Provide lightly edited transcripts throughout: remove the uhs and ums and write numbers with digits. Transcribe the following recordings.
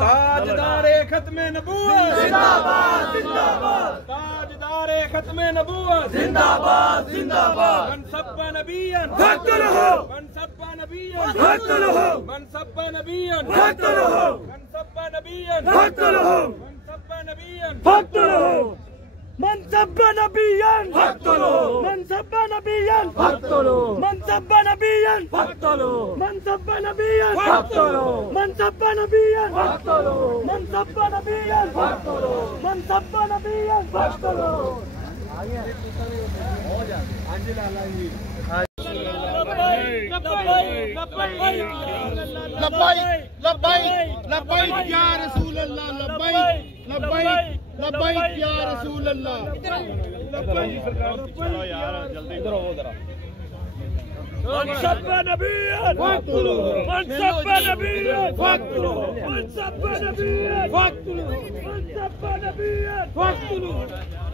تاجدار ختم نبوت زندہ باد زندہ باد تاجدار ختم نبوت زندہ باد زندہ باد من سب نبیا فاقتلہ من سب نبیا فاقتلہ من سب نبیا فاقتلہ من سب نبیا فاقتلہ من سب نبیا فاقتلہ من سب نبیا فاقتلہ من سب نبیا فاقتلہ من سب نبیا فاقتلہ من سب نبیا فاقتلہ من سب نبیا فاقتلہ من سب نبیا فاقتلہ من سب نبیا فاقتلہ لبیک لبیک لبیک یا رسول اللہ لبیک لبیک لبیک یا رسول اللہ من سب نبیا فاقتلہ من سب نبیا فاقتلہ من سب نبیا فاقتلہ من سب نبیا فاقتلہ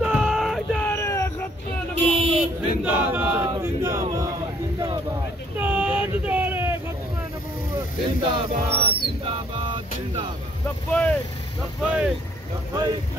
تاجدار ختم نبوت زندہ باد زندہ باد زندہ باد تاجدار ختم نبوت زندہ باد زندہ باد زندہ باد لبیک لبیک لبیک